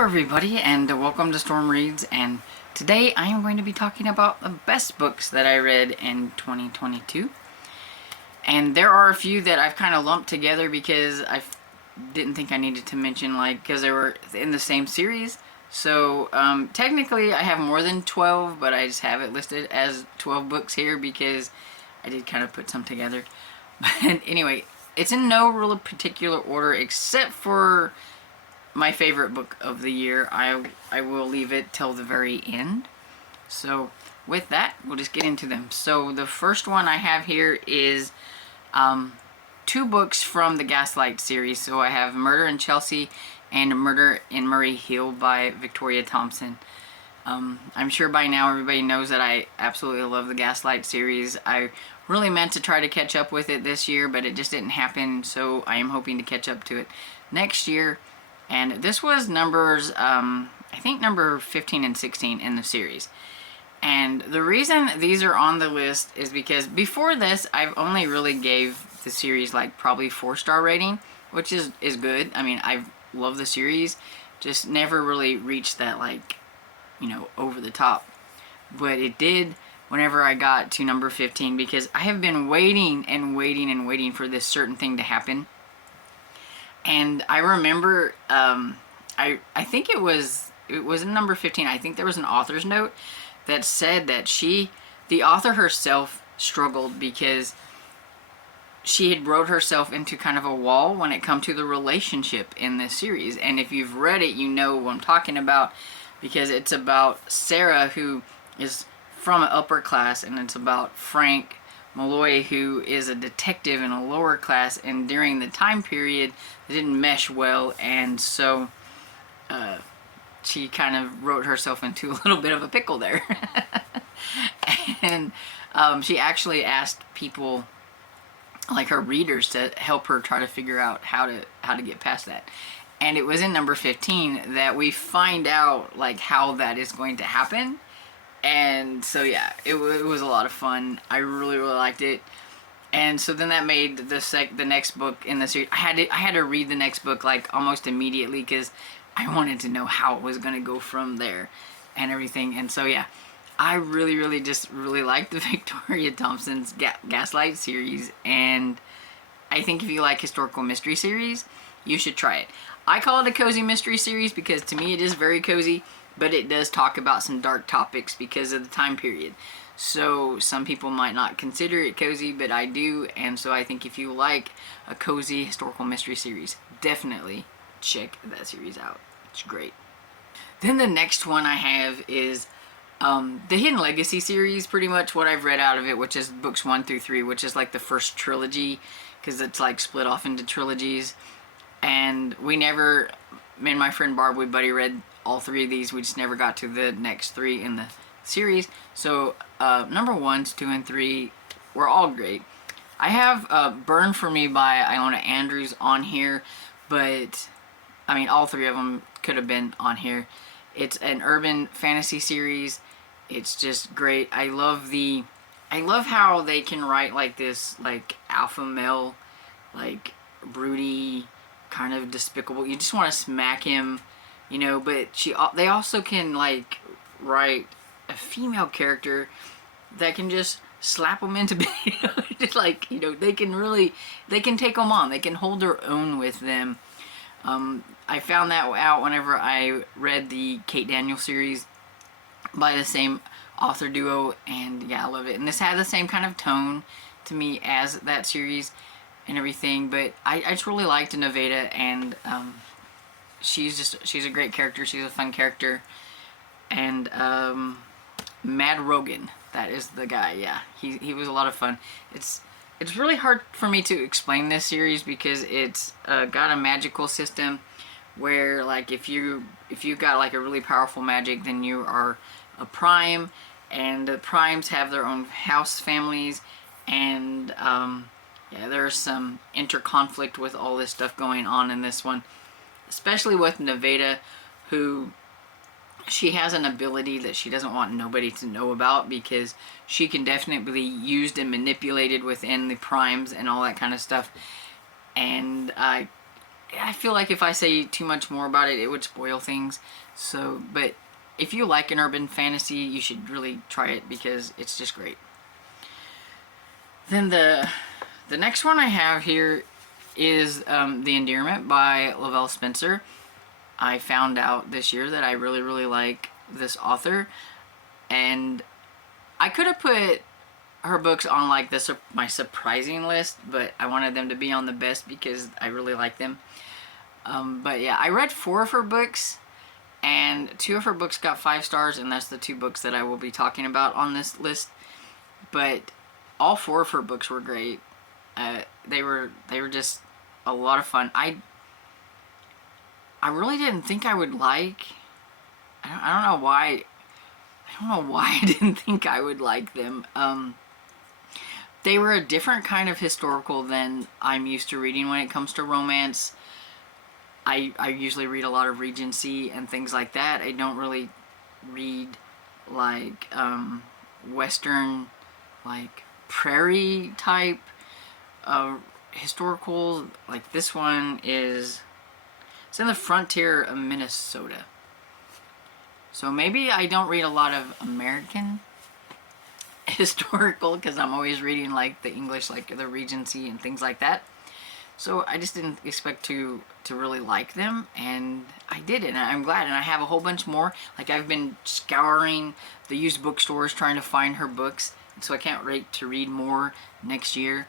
everybody, and welcome to Storm Reads, and today I am going to be talking about the best books that I read in 2022. And there are a few that I've kind of lumped together because I didn't think I needed to mention, because they were in the same series. So technically I have more than 12, but I just have it listed as 12 books here because I did kind of put some together. But anyway, it's in no real particular order except for my favorite book of the year. I will leave it till the very end. So with that, we'll just get into them. So the first one I have here is two books from the Gaslight series. So I have Murder in Chelsea and Murder in Murray Hill by Victoria Thompson. I'm sure by now everybody knows that I absolutely love the Gaslight series. I really meant to try to catch up with it this year, but it just didn't happen, so I am hoping to catch up to it next year. And this was numbers, I think number 15 and 16 in the series. And the reason these are on the list is because before this, I've only really gave the series like probably 4-star rating, which is good. I mean, I love the series, just never really reached that, like, you know, over the top. But it did whenever I got to number 15, because I have been waiting and waiting and waiting for this certain thing to happen. And I remember, I think it was in number 15, I think there was an author's note that said that the author herself struggled because she had wrote herself into kind of a wall when it come to the relationship in this series. And if you've read it, you know what I'm talking about, because it's about Sarah, who is from an upper class, and it's about Frank Malloy, who is a detective in a lower class, and during the time period it didn't mesh well, and so she kind of wrote herself into a little bit of a pickle there. And she actually asked people, like her readers, to help her try to figure out how to get past that. And it was in number 15 that we find out like how that is going to happen. And so yeah, it was a lot of fun. I really liked it. And so then that made the next book in the series. I had to read the next book like almost immediately because I wanted to know how it was going to go from there and everything. And so yeah, I really liked the Victoria Thompson's Gaslight series, and I think if you like historical mystery series, you should try it. I call it a cozy mystery series because to me it is very cozy, but it does talk about some dark topics because of the time period. So some people might not consider it cozy, but I do, and so I think if you like a cozy historical mystery series, definitely check that series out. It's great. Then the next one I have is the Hidden Legacy series, pretty much what I've read out of it, which is books 1 through 3, which is like the first trilogy, because it's like split off into trilogies. And me and my friend Barb, we read all 3 of these. We just never got to the next 3 in the series. So number 1, 2, and 3 were all great. I have Burn for Me by Iona Andrews on here, but I mean all 3 of them could have been on here. It's an urban fantasy series. It's just great. I love how they can write like this, like alpha male, like broody, kind of despicable. You just want to smack him, you know. But they also can like write a female character that can just slap them into bed. Just like, you know, they can take them on. They can hold their own with them. I found that out whenever I read the Kate Daniels series by the same author duo, and yeah, I love it. And this has the same kind of tone to me as that series and everything, but I just really liked Nevada, and she's a great character. She's a fun character. And Mad Rogan, that is the guy. Yeah, he was a lot of fun. It's really hard for me to explain this series because it's got a magical system where, like, if you got like a really powerful magic, then you are a prime, and the primes have their own house families, and yeah, there's some interconflict with all this stuff going on in this one, especially with Nevada, who she has an ability that she doesn't want nobody to know about because she can definitely be used and manipulated within the primes and all that kind of stuff. And I feel like if I say too much more about it, it would spoil things. So, but if you like an urban fantasy, you should really try it because it's just great. Then the next one I have here is The Endearment by Lavelle Spencer. I found out this year that I really, really like this author, and I could have put her books on like this my surprising list, but I wanted them to be on the best because I really like them. But yeah, I read 4 of her books, and 2 of her books got 5 stars, and that's the 2 books that I will be talking about on this list. But all 4 of her books were great. They were just a lot of fun. I really didn't think I would like. I don't know why. I don't know why I didn't think I would like them. They were a different kind of historical than I'm used to reading when it comes to romance. I usually read a lot of Regency and things like that. I don't really read like Western, like prairie type historical. Like this one is, it's in the frontier of Minnesota. So maybe I don't read a lot of American historical because I'm always reading like the English, like the Regency and things like that. So I just didn't expect to really like them, and I did it, and I'm glad. And I have a whole bunch more. Like I've been scouring the used bookstores trying to find her books, and so I can't wait to read more next year.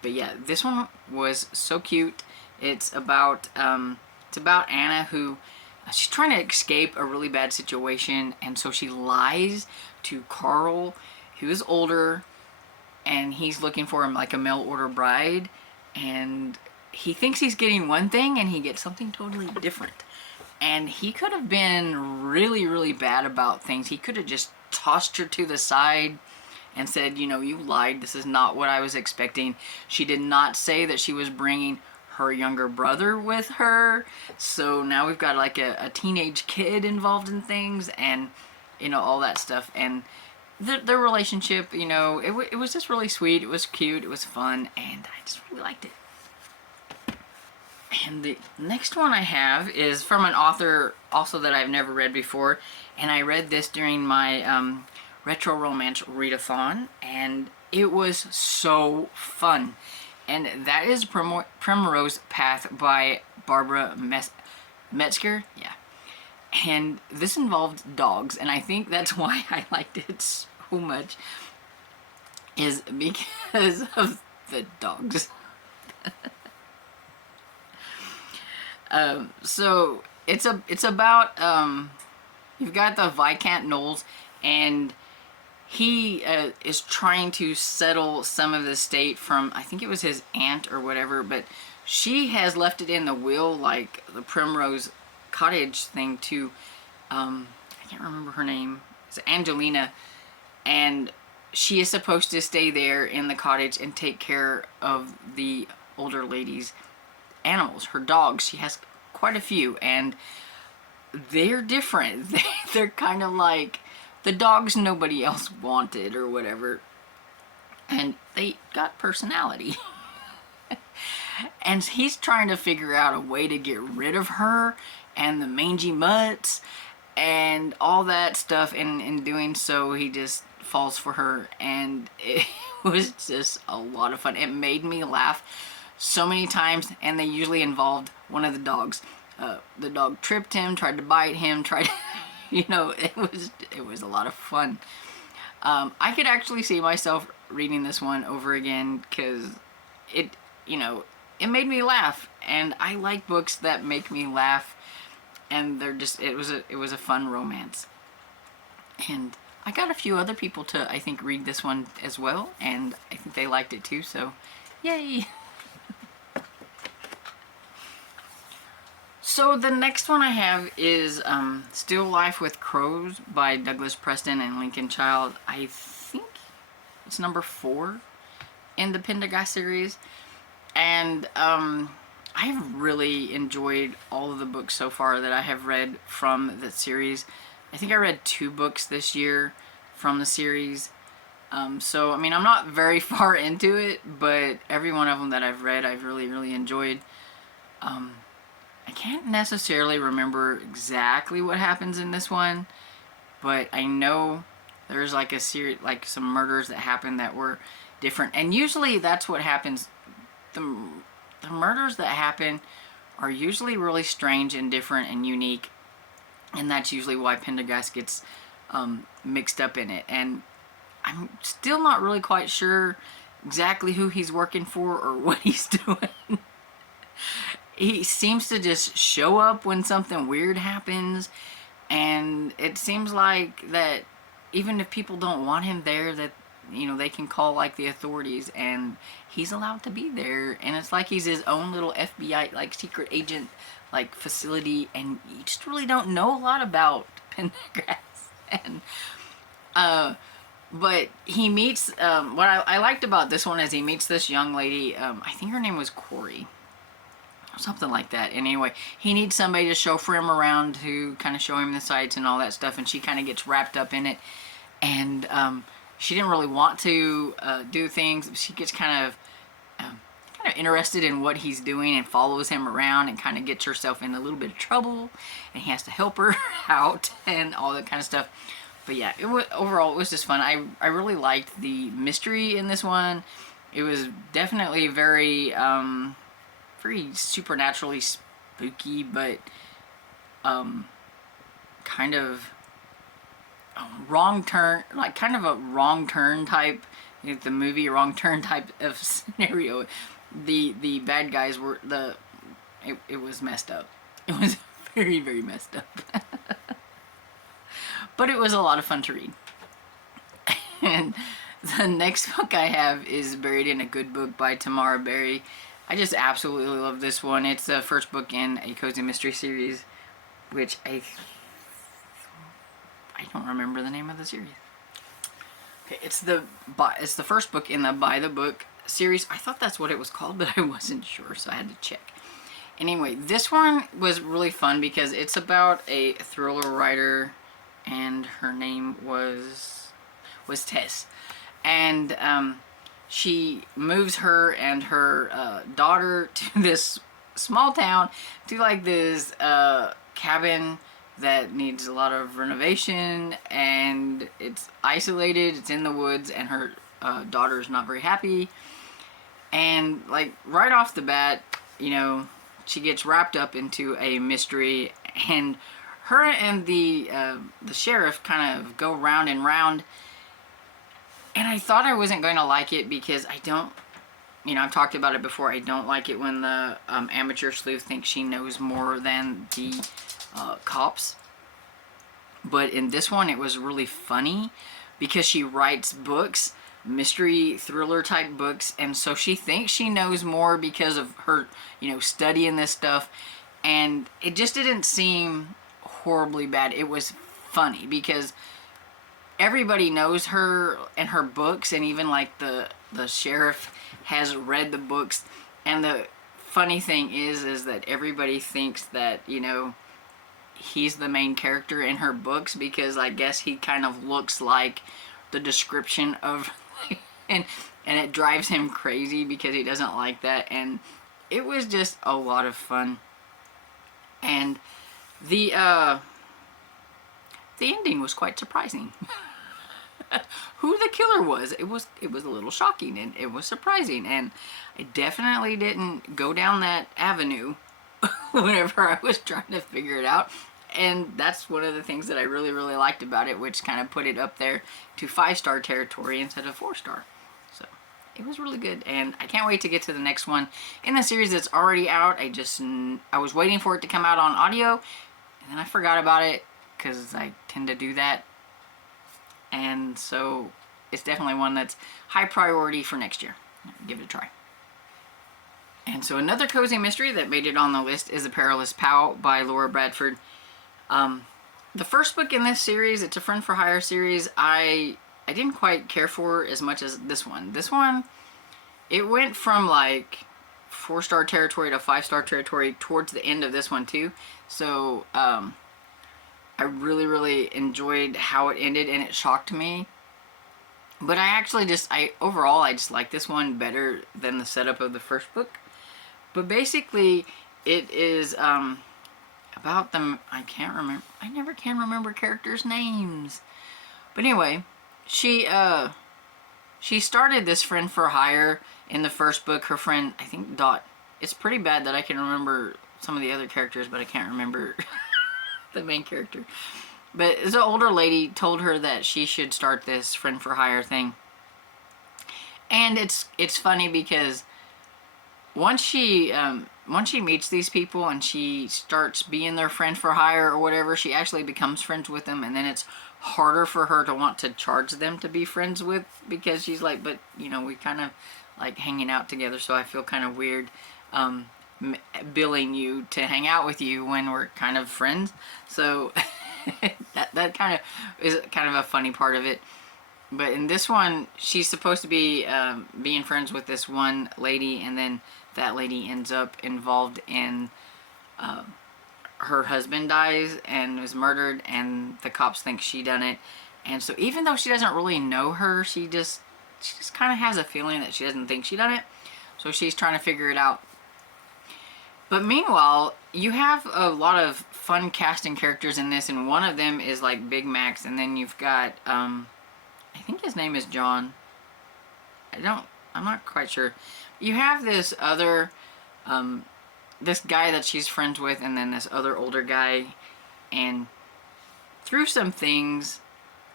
But yeah, this one was so cute. It's about Anna who she's trying to escape a really bad situation, and so she lies to Carl, who is older, and he's looking for him like a mail order bride, and he thinks he's getting one thing and he gets something totally different. And he could have been really, really bad about things. He could have just tossed her to the side and said, you know, you lied. This is not what I was expecting. She did not say that she was bringing her younger brother with her. So now we've got like a teenage kid involved in things, and, you know, all that stuff. And their relationship, you know, it was just really sweet. It was cute. It was fun. And I just really liked it. And the next one I have is from an author also that I've never read before. And I read this during my retro romance readathon, and it was so fun. And that is Primrose Path by Barbara Metzger. Yeah. And this involved dogs, and I think that's why I liked it so much, is because of the dogs. So it's about you've got the Viscount Knowles, and he is trying to settle some of the estate from, I think it was his aunt or whatever, but she has left it in the will, like the Primrose Cottage thing, to I can't remember her name. It's Angelina, and she is supposed to stay there in the cottage and take care of the older lady's animals, her dogs. She has quite a few, and they're different. They're kind of like the dogs nobody else wanted or whatever, and they got personality. And he's trying to figure out a way to get rid of her and the mangy mutts and all that stuff, and in doing so he just falls for her, and it was just a lot of fun. It made me laugh so many times, and they usually involved one of the dogs. The dog tripped him, tried to bite him, tried to, you know, it was a lot of fun. I could actually see myself reading this one over again because it, you know, it made me laugh, and I like books that make me laugh, and they're just, it was a fun romance. And I got a few other people to, I think, read this one as well, and I think they liked it too, so yay. So the next one I have is Still Life with Crows by Douglas Preston and Lincoln Child. I think it's number 4 in the Gaslight series. And I've really enjoyed all of the books so far that I have read from the series. I think I read 2 books this year from the series. So, I mean, I'm not very far into it, but every one of them that I've read, I've really, really enjoyed. I can't necessarily remember exactly what happens in this one, but I know there's like a series, like some murders that happened that were different, and usually that's what happens. The murders that happen are usually really strange and different and unique, and that's usually why Pendergast gets mixed up in it. And I'm still not really quite sure exactly who he's working for or what he's doing. He seems to just show up when something weird happens, and it seems like that even if people don't want him there, that they can call like the authorities and he's allowed to be there, and it's like he's his own little FBI like secret agent like facility, and you just really don't know a lot about Pendergrass. And but he meets what I liked about this one is he meets this young lady, I think her name was Corey, something like that. And anyway, he needs somebody to chauffeur him around, to kind of show him the sights and all that stuff, and she kind of gets wrapped up in it. And she didn't really want to do things. She gets kind of interested in what he's doing and follows him around and kind of gets herself in a little bit of trouble, and he has to help her out and all that kind of stuff. But yeah, overall it was just fun. I really liked the mystery in this one. It was definitely very very supernaturally spooky, but kind of wrong turn, like kind of a wrong turn type, like the movie Wrong Turn type of scenario. The bad guys were it was messed up. It was very, very messed up. But it was a lot of fun to read. And the next book I have is Buried in a Good Book by Tamara Berry. I just absolutely love this one. It's the first book in a cozy mystery series, which I don't remember the name of the series. Okay, it's the first book in the By the Book series. I thought that's what it was called, but I wasn't sure, so I had to check. Anyway, this one was really fun because it's about a thriller writer, and her name was Tess. And she moves her and her daughter to this small town, to like this cabin that needs a lot of renovation, and it's isolated, it's in the woods, and her daughter's not very happy. And like right off the bat, she gets wrapped up into a mystery, and her and the sheriff kind of go round and round. And I thought I wasn't going to like it because I don't, I've talked about it before, I don't like it when the amateur sleuth thinks she knows more than the cops. But in this one, it was really funny because she writes books, mystery thriller type books, and so she thinks she knows more because of her, studying this stuff. And it just didn't seem horribly bad. It was funny because everybody knows her and her books, and even like the sheriff has read the books. And the funny thing is that everybody thinks that he's the main character in her books, because I guess he kind of looks like the description of and it drives him crazy because he doesn't like that. And it was just a lot of fun. And the ending was quite surprising. Who the killer was, it was a little shocking, and it was surprising, and I definitely didn't go down that avenue whenever I was trying to figure it out. And that's one of the things that I really, really liked about it, which kind of put it up there to 5-star territory instead of 4-star. So it was really good, and I can't wait to get to the next one in the series that's already out. I was waiting for it to come out on audio, and then I forgot about it because I tend to do that. And so it's definitely one that's high priority for next year. Give it a try. And so another cozy mystery that made it on the list is The Perilous Pal by Laura Bradford. The first book in this series, it's a Friend for Hire series, I didn't quite care for as much as this one. This one, it went from like 4-star territory to 5-star territory towards the end of this one too. So I really, really enjoyed how it ended, and it shocked me. But overall, I just like this one better than the setup of the first book. But basically, it is about them. I can't remember. I never can remember characters' names. But anyway, she started this friend for hire in the first book. Her friend, I think Dot. It's pretty bad that I can remember some of the other characters, but I can't remember the main character. But this older lady told her that she should start this friend for hire thing. And it's funny because once she meets these people and she starts being their friend for hire or whatever, she actually becomes friends with them, and then it's harder for her to want to charge them to be friends with, because she's like, but you know, we kind of like hanging out together, so I feel kind of weird billing you to hang out with you when we're kind of friends. So that kind of is kind of a funny part of it. But in this one, she's supposed to be being friends with this one lady, and then that lady ends up involved in her husband dies and was murdered, and the cops think she done it. And so even though she doesn't really know her, she just kind of has a feeling that she doesn't think she done it. So she's trying to figure it out. But meanwhile, you have a lot of fun casting characters in this, and one of them is like Big Max, and then you've got I think his name is John. I'm not quite sure. You have this other, this guy that she's friends with, and then this other older guy, and through some things,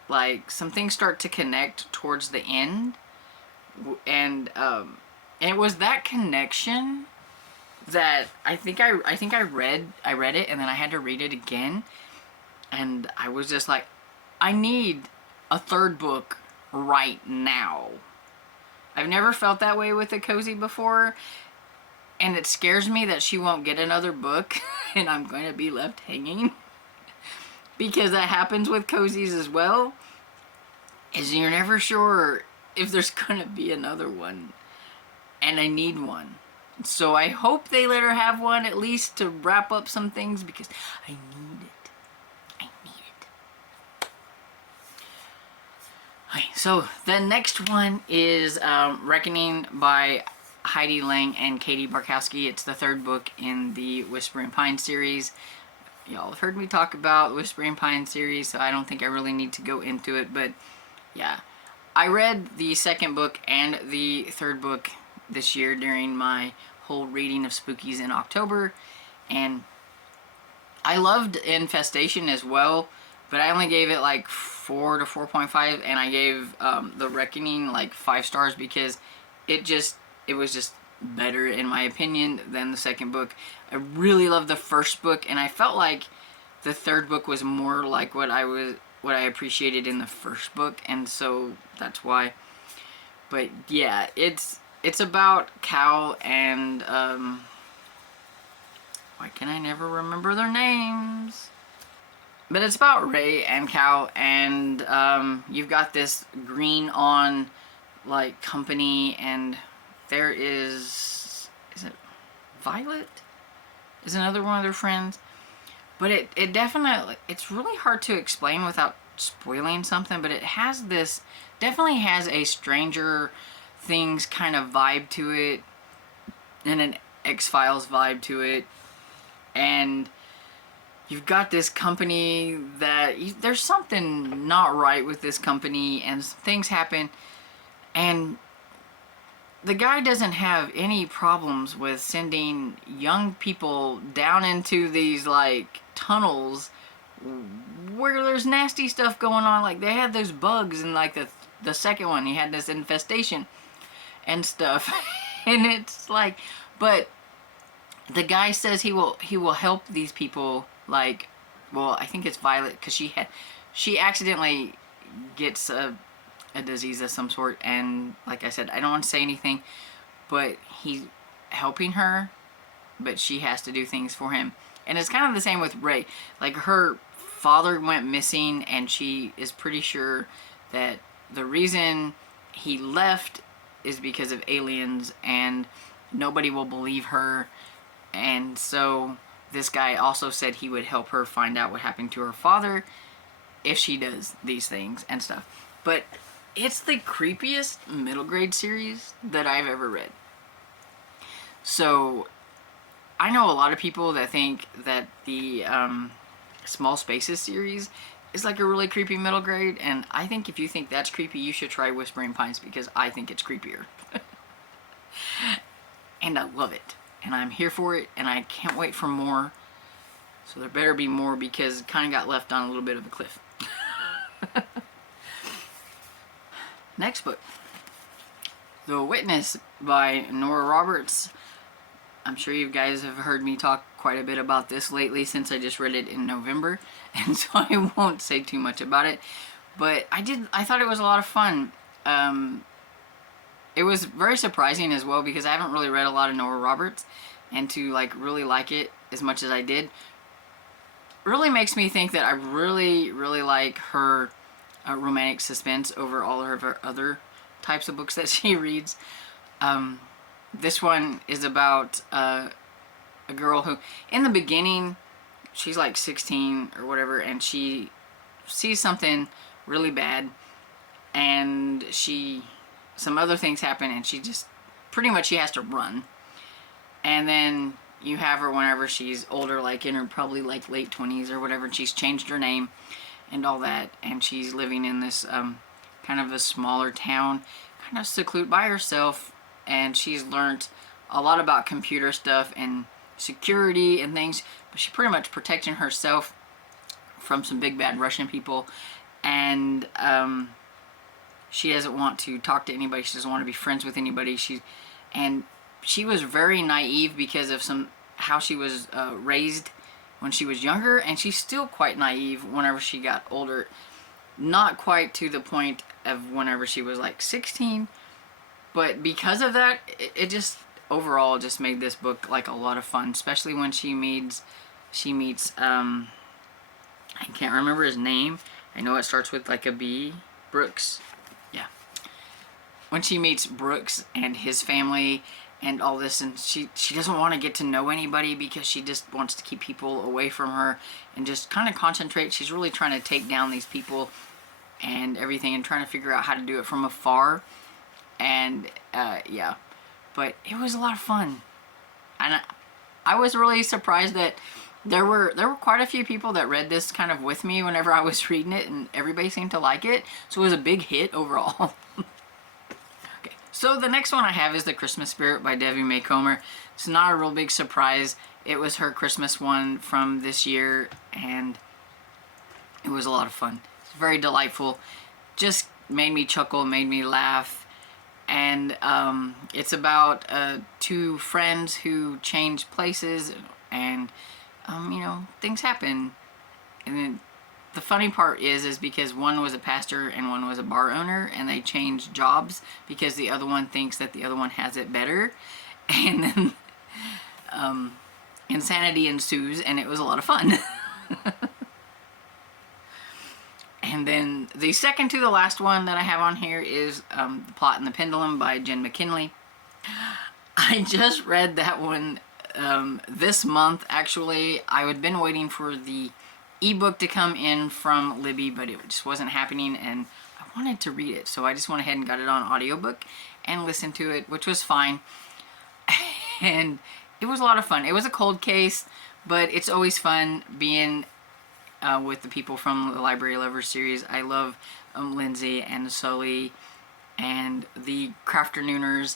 like, some things start to connect towards the end, and it was that connection that I think I read it, and then I had to read it again, and I was just like, I need a third book right now. I've never felt that way with a cozy before, and it scares me that she won't get another book and I'm going to be left hanging, because that happens with cozies as well, is you're never sure if there's going to be another one, and I need one. So I hope they let her have one, at least to wrap up some things, because I need it. Okay, so the next one is Reckoning by Heidi Lang and Katie Barkowski. It's the third book in the Whispering Pine series. Y'all have heard me talk about the Whispering Pine series, so I don't think I really need to go into it, but yeah. I read the second book and the third book this year during my whole reading of Spookies in October, and I loved Infestation as well, but I only gave it like 4 to 4.5, and I gave The Reckoning like 5 stars because it was just better in my opinion than the second book. I really loved the first book, and I felt like the third book was more like what I appreciated in the first book, and so that's why. But yeah, it's about Cal and why can I never remember their names? But it's about Ray and Cal, and you've got this green on like company, and there is it Violet? Is another one of their friends. But it definitely, it's really hard to explain without spoiling something, but it has this, definitely has a Stranger Things kind of vibe to it, and an X-Files vibe to it, and you've got this company that, there's something not right with this company, and things happen, and the guy doesn't have any problems with sending young people down into these like tunnels where there's nasty stuff going on. Like, they had those bugs in like the second one, he had this infestation and stuff. And it's like, but the guy says he will help these people, like, well, I think it's Violet, because she accidentally gets a disease of some sort, and like I said, I don't want to say anything, but he's helping her, but she has to do things for him. And it's kind of the same with Ray. Like, her father went missing, and she is pretty sure that the reason he left is because of aliens, and nobody will believe her. And so this guy also said he would help her find out what happened to her father if she does these things and stuff. But it's the creepiest middle grade series that I've ever read. So I know a lot of people that think that the Small Spaces series is like a really creepy middle grade, and I think if you think that's creepy, you should try Whispering Pines, because I think it's creepier. And I love it, and I'm here for it, and I can't wait for more. So there better be more, because it kind of got left on a little bit of a cliff. Next book, The Witness by Nora Roberts. I'm sure you guys have heard me talk quite a bit about this lately, since I just read it in November, and so I won't say too much about it. But I thought it was a lot of fun. It was very surprising as well, because I haven't really read a lot of Nora Roberts, and to like really like it as much as I did really makes me think that I really like her romantic suspense over all of her other types of books that she reads. This one is about a girl who, in the beginning, she's like 16 or whatever, and she sees something really bad, and some other things happen, and she just, pretty much she has to run. And then you have her whenever she's older, like in her probably like late 20s or whatever, and she's changed her name and all that, and she's living in this kind of a smaller town, kind of secluded by herself, and she's learned a lot about computer stuff and security and things, but she's pretty much protecting herself from some big bad Russian people, and she doesn't want to talk to anybody, she doesn't want to be friends with anybody. She was very naive because of how she was raised when she was younger, and she's still quite naive whenever she got older. Not quite to the point of whenever she was like 16, but because of that, it just overall just made this book like a lot of fun, especially when she meets I can't remember his name. I know it starts with like a B. Brooks. Yeah. When she meets Brooks and his family and all this, and she doesn't want to get to know anybody, because she just wants to keep people away from her and just kind of concentrate. She's really trying to take down these people and everything, and trying to figure out how to do it from afar. And yeah, but it was a lot of fun, and I was really surprised that there were quite a few people that read this kind of with me whenever I was reading it, and everybody seemed to like it, so it was a big hit overall. Okay, so the next one I have is The Christmas Spirit by Debbie May Comer. It's not a real big surprise. It was her Christmas one from this year, and it was a lot of fun. It's very delightful, just made me chuckle, made me laugh. And it's about two friends who change places, and you know, things happen. And then the funny part is because one was a pastor and one was a bar owner, and they change jobs because the other one thinks that the other one has it better. And then insanity ensues, and it was a lot of fun. And then the second to the last one that I have on here is The Plot and the Pendulum by Jen McKinley. I just read that one this month, actually. I had been waiting for the ebook to come in from Libby, but it just wasn't happening, and I wanted to read it, so I just went ahead and got it on audiobook and listened to it, which was fine. And it was a lot of fun. It was a cold case, but it's always fun being with the people from the Library Lovers series. I love Lindsay and Sully and the Crafternooners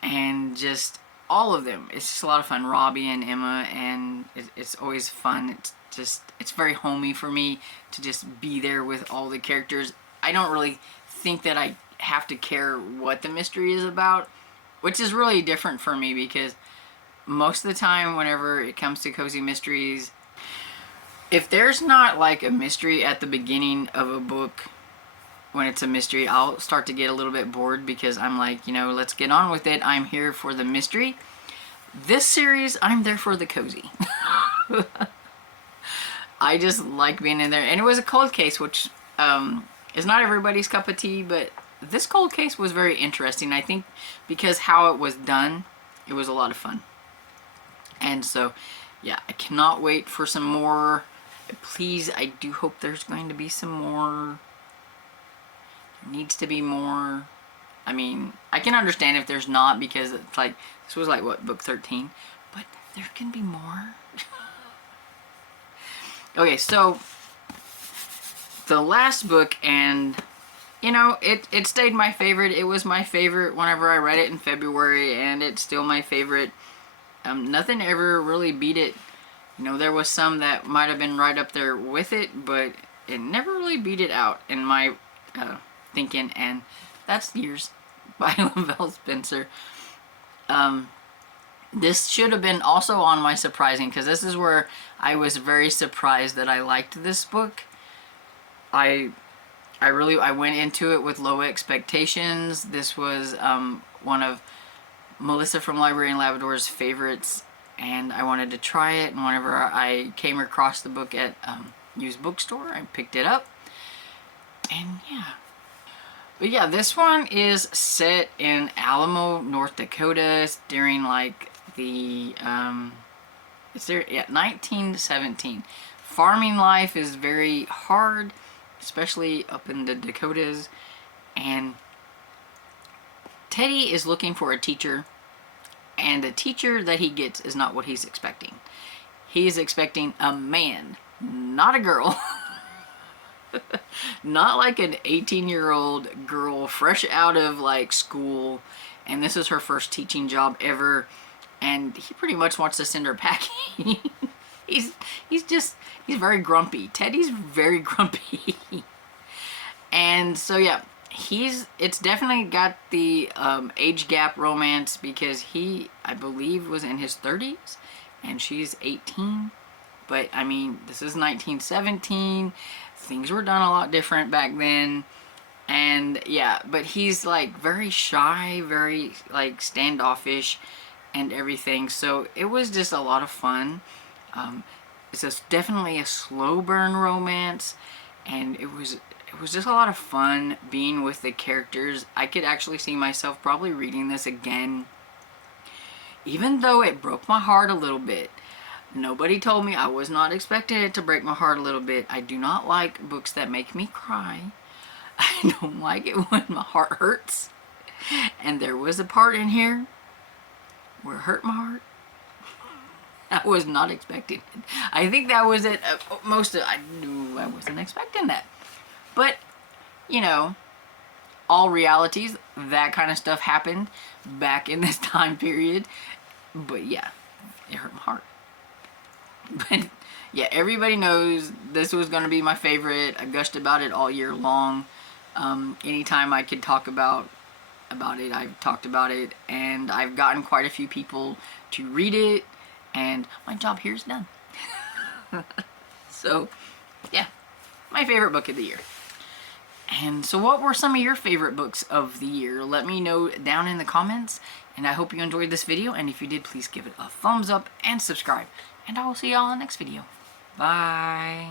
and just all of them. It's just a lot of fun. Robbie and Emma, and it's always fun. It's very homey for me to just be there with all the characters. I don't really think that I have to care what the mystery is about, which is really different for me, because most of the time whenever it comes to cozy mysteries, if there's not like a mystery at the beginning of a book, when it's a mystery, I'll start to get a little bit bored, because I'm like, you know, let's get on with it. I'm here for the mystery. This series, I'm there for the cozy. I just like being in there. And it was a cold case, which is not everybody's cup of tea, but this cold case was very interesting. I think because how it was done, it was a lot of fun. And so, yeah, I cannot wait for some more. Please, I do hope there's going to be some more. Needs to be more. I mean, I can understand if there's not, because it's like, this was like, what, book 13? but there can be more. Okay, so the last book, and you know, it stayed my favorite. It was my favorite whenever I read it in February, and it's still my favorite. Nothing ever really beat it. You know, there was some that might have been right up there with it, but it never really beat it out in my thinking, and that's Years by Lavelle Spencer. This should have been also on my surprising, because this is where I was very surprised that I liked this book. I went into it with low expectations. This was one of Melissa from Library and Labrador's favorites, and I wanted to try it, and whenever I came across the book at used bookstore, I picked it up, and yeah. But yeah, this one is set in Alamo, North Dakota during like the it's there, yeah, 1917. Farming life is very hard, especially up in the Dakotas, and Teddy is looking for a teacher, and the teacher that he gets is not what he's expecting. He is expecting a man, not a girl. Not like an 18-year-old girl fresh out of like school, and this is her first teaching job ever, and he pretty much wants to send her packing. he's very grumpy. Teddy's very grumpy. And so yeah, it's definitely got the age gap romance, because he, I believe, was in his 30s and she's 18. But I mean, this is 1917. Things were done a lot different back then. And yeah, but he's like very shy, very like standoffish and everything. So it was just a lot of fun. It's definitely a slow burn romance, and it was just a lot of fun being with the characters. I could actually see myself probably reading this again, even though it broke my heart a little bit. Nobody told me. I was not expecting it to break my heart a little bit. I do not like books that make me cry. I don't like it when my heart hurts. And there was a part in here where it hurt my heart. I was not expecting it. I think that was it. I knew I wasn't expecting that. But, you know, all realities, that kind of stuff happened back in this time period. But yeah, it hurt my heart. But yeah, everybody knows this was going to be my favorite. I gushed about it all year long. Anytime I could talk about it, I've talked about it, and I've gotten quite a few people to read it, and my job here is done. So yeah, my favorite book of the year. And so what were some of your favorite books of the year? Let me know down in the comments, and I hope you enjoyed this video, and if you did, please give it a thumbs up and subscribe, and I will see y'all in the next video. Bye.